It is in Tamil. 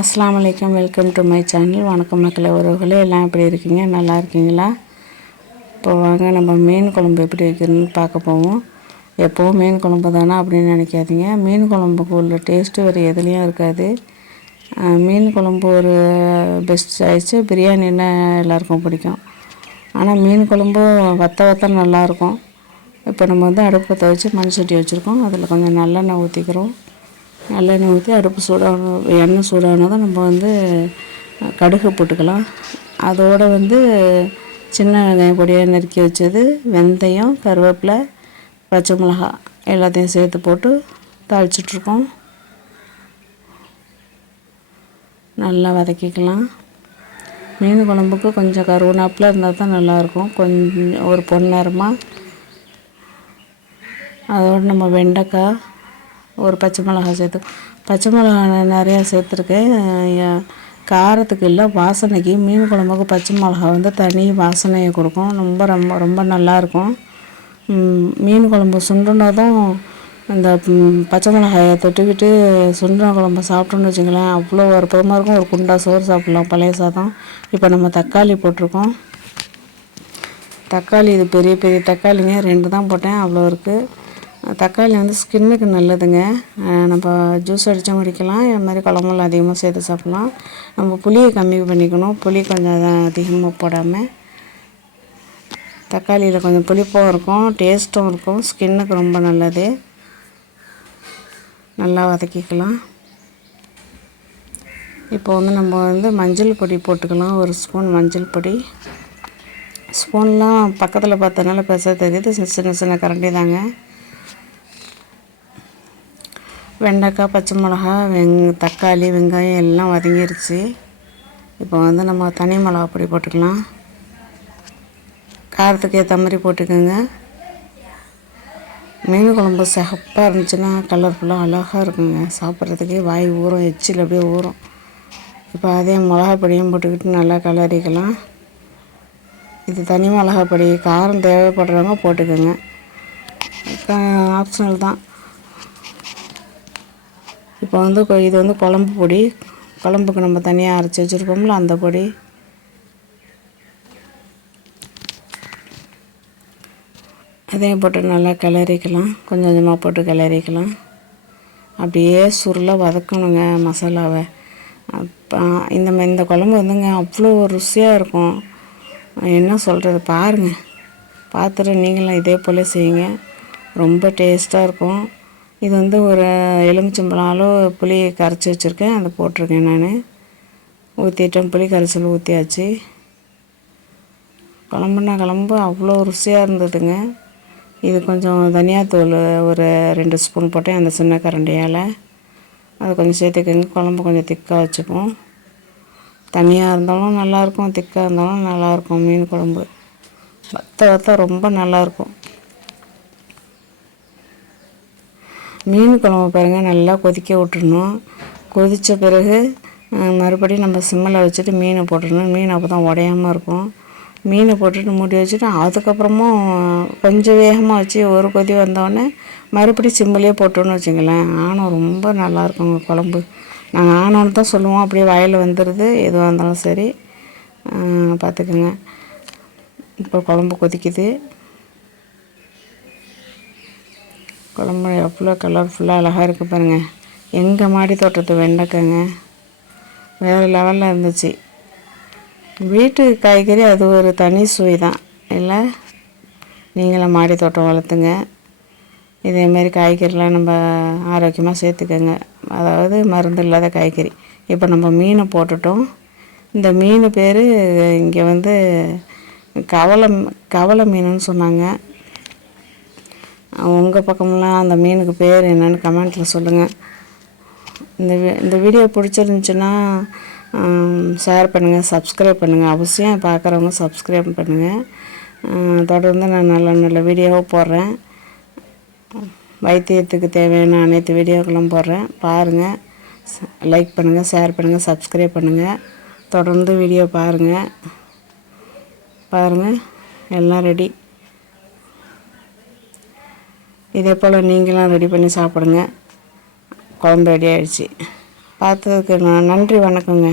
அஸ்லாம் வலைக்கம் வெல்கம் டு மை சேனல் வணக்கம் மக்களை உறவுகளே எல்லாம் எப்படி இருக்கீங்க? நல்லா இருக்கீங்களா? இப்போ வாங்க நம்ம மீன் குழம்பு எப்படி வைக்கிறதுன்னு பார்க்க போவோம். எப்போவும் மீன் குழம்பு தானே அப்படின்னு நினைக்காதீங்க. மீன் குழம்புக்கு உள்ள டேஸ்ட்டு வேறு எதுலேயும் இருக்காது. மீன் குழம்பு ஒரு பெஸ்ட் சாய்ஸு பிரியாணின்னா எல்லாருக்கும் பிடிக்கும். ஆனால் மீன் குழம்பு வத்த வத்த நல்லாயிருக்கும் இப்போ நம்ம வந்து அடுப்பு பற்ற வச்சு மண் சட்டி வச்சுருக்கோம். அதில் கொஞ்சம் நல்லெண்ணெய் ஊற்றிக்கிறோம் நல்லெண்ணெய் ஊற்றி அடுப்பு சூடான எண்ணெய் சூடானதும் நம்ம வந்து கடுகு போட்டுக்கலாம். அதோடு வந்து சின்ன வெங்காயம் பொடியாக நறுக்கி வச்சது வெந்தயம் கருவேப்பிலை பச்சை மிளகா எல்லாத்தையும் சேர்த்து போட்டு தாளிச்சிட்ருக்கோம். நல்லா வதக்கிக்கலாம். மீன் குழம்புக்கு கொஞ்சம் கருவேப்பில் இருந்தால் தான் நல்லாயிருக்கும். கொஞ்சம் ஒரு பொன்னேரமாக அதோடு நம்ம வெண்டைக்காய் ஒரு பச்சை மிளகாய் சேர்த்து. பச்சை மிளகாய் நிறையா சேர்த்துருக்கேன் காரத்துக்கு இல்லை வாசனைக்கு. மீன் குழம்புக்கு பச்சை மிளகாய் வந்து தனி வாசனையை கொடுக்கும். ரொம்ப ரொம்ப ரொம்ப நல்லாயிருக்கும் மீன் குழம்பு சுண்டுனதும் இந்த பச்சை மிளகாயை தொட்டுக்கிட்டு சுண்டன குழம்பு சாப்பிட்டோன்னு வச்சுங்களேன் அவ்வளோ அற்புதமாக இருக்கும். ஒரு குண்டா சோறு சாப்பிட்லாம் பழைய சாதம். இப்போ நம்ம தக்காளி போட்டிருக்கோம். தக்காளி இது பெரிய பெரிய தக்காளிங்க. ரெண்டு தான் போட்டேன். அவ்வளோ இருக்குது தக்காளி வந்து ஸ்கின்னுக்கு நல்லதுங்க. நம்ம ஜூஸ் அடித்தும் குடிக்கலாம். இது மாதிரி குழம்புல அதிகமாக சேர்த்து சாப்பிட்லாம். நம்ம புளியை கம்மி பண்ணிக்கணும். புளி கொஞ்சம் அதிகமாக போடாமல் தக்காளியில் கொஞ்சம் புளிப்பும் இருக்கும் டேஸ்ட்டும் இருக்கும். ஸ்கின்னுக்கு ரொம்ப நல்லது. நல்லா வதக்கிக்கலாம். இப்போ வந்து நம்ம வந்து மஞ்சள் பொடி போட்டுக்கலாம். ஒரு ஸ்பூன் மஞ்சள் பொடி. ஸ்பூன்லாம் பக்கத்தில் பார்த்தனால பெருசாக தெரியுது. சின்ன சின்ன சின்ன கரண்டி தாங்க வெண்டைக்காய் பச்சை மிளகா வெங் தக்காளி வெங்காயம் எல்லாம் வதங்கிருச்சு. இப்போ வந்து நம்ம தனி மிளகா பொடி போட்டுக்கலாம். காரத்துக்கு ஏற்ற மாதிரி போட்டுக்கோங்க. மீன் குழம்பு சிகப்பாக இருந்துச்சுன்னா கலர்ஃபுல்லாக அழகாக இருக்குங்க. சாப்பிட்றதுக்கே வாய் ஊறும் எச்சில் அப்படியே ஊறும். இப்போ அதே மிளகா பொடியும் போட்டுக்கிட்டு நல்லா கலரிக்கலாம் இது தனி மிளகா பொடி காரம் தேவைப்படுறவங்க போட்டுக்கோங்க. ஆப்ஷனல் தான். இப்போ வந்து கொ- இது வந்து குழம்பு பொடி. குழம்புக்கு நம்ம தனியாக அரைச்சி வச்சுருக்கோம்ல அந்த பொடி. அதையும் போட்டு நல்லா கிளறிக்கலாம். கொஞ்சம் கொஞ்சமாக போட்டு கிளறிக்கலாம். அப்படியே சுருளாக வதக்கணுங்க மசாலாவை. அப்போ இந்த மாதிரி இந்த குழம்பு வந்துங்க அவ்வளோ ருசியாக இருக்கும். என்ன சொல்கிறது பாருங்கள் பார்த்துட்டு நீங்களும் இதே போல் செய்யுங்க. ரொம்ப டேஸ்ட்டாக இருக்கும். இது வந்து ஒரு எலுமிச்சம்பழம் அளவு புளி கரைச்சி வச்சுருக்கேன். அதை போட்டிருக்கேன் நான். ஊற்றிட்டேன் புளி கரைச்சல் ஊற்றியாச்சு குழம்புனா குழம்பு அவ்வளோ ருசியாக இருந்ததுங்க. இது கொஞ்சம் தனியாத்தூள் ஒரு ரெண்டு ஸ்பூன் போட்டேன். அந்த சின்ன கரண்டியால். அது கொஞ்சம் சேர்த்துக்கங்க. குழம்பு கொஞ்சம் திக்காக வச்சுப்போம். தனியாக இருந்தாலும் நல்லாயிருக்கும் திக்காக இருந்தாலும் நல்லாயிருக்கும் மீன் குழம்பு. வத்த வத்த ரொம்ப நல்லாயிருக்கும் மீன் குழம்பு பாருங்கள் நல்லா கொதிக்க விட்டுருணும் கொதித்த பிறகு மறுபடியும் நம்ம சிம்மில் வச்சுட்டு மீனை போட்டுடணும். மீன் அப்போ தான் உடையாமல் இருக்கும். மீனை போட்டுட்டு மூடி வச்சுட்டு அதுக்கப்புறமும் கொஞ்சம் வேகமாக வச்சு ஒரு கொதி வந்தோடனே மறுபடியும் சிம்மிலே போட்டோன்னு வச்சுங்களேன். ஆனம் ரொம்ப நல்லாயிருக்குங்க குழம்பு. நாங்கள் ஆனோன்னு தான் சொல்லுவோம். அப்படியே வயலில் வந்துடுது எதுவாக இருந்தாலும் சரி. பார்த்துக்கோங்க பார்த்துக்குங்க. இப்போ குழம்பு கொதிக்குது. குழம்பு எவ்வளோ கலர்ஃபுல்லாக அழகாக இருக்குது பாருங்கள் எங்கள் மாடி தோட்டத்து வெண்டைக்காங்க வேறு லெவலில் இருந்துச்சு. வீட்டு காய்கறி அது ஒரு தனி சுவை தான். இல்லை நீங்களும் மாடி தோட்டம் வளர்த்துங்க. இதேமாரி காய்கறிலாம் நம்ம ஆரோக்கியமாக சேர்த்துக்கோங்க. அதாவது மருந்து இல்லாத காய்கறி. இப்போ நம்ம மீனை போட்டுட்டோம். இந்த மீன் பேர் இங்கே வந்து கவலை கவலை மீனுன்னு சொன்னாங்க. உங்கள் பக்கம்லாம் அந்த மீனுக்கு பேர் என்னன்னு கமெண்ட்டில் சொல்லுங்கள் இந்த இந்த வீடியோ பிடிச்சிருந்துச்சுன்னா ஷேர் பண்ணுங்கள் சப்ஸ்கிரைப் பண்ணுங்கள் அவசியம் பார்க்குறவங்க சப்ஸ்கிரைப் பண்ணுங்கள் தொடர்ந்து நான் நல்ல நல்ல வீடியோவும் போடுறேன். வைத்தியத்துக்கு தேவையான அனைத்து வீடியோக்களும் போடுறேன். பாருங்கள் லைக் பண்ணுங்கள் ஷேர் பண்ணுங்கள் சப்ஸ்கிரைப் பண்ணுங்கள் தொடர்ந்து வீடியோ பாருங்கள் பாருங்கள் எல்லாம் ரெடி இதே போல் நீங்களாம் ரெடி பண்ணி சாப்பிடுங்க. குழம்பு ரெடி ஆகிடுச்சி பார்த்ததுக்கு நன்றி வணக்கங்க.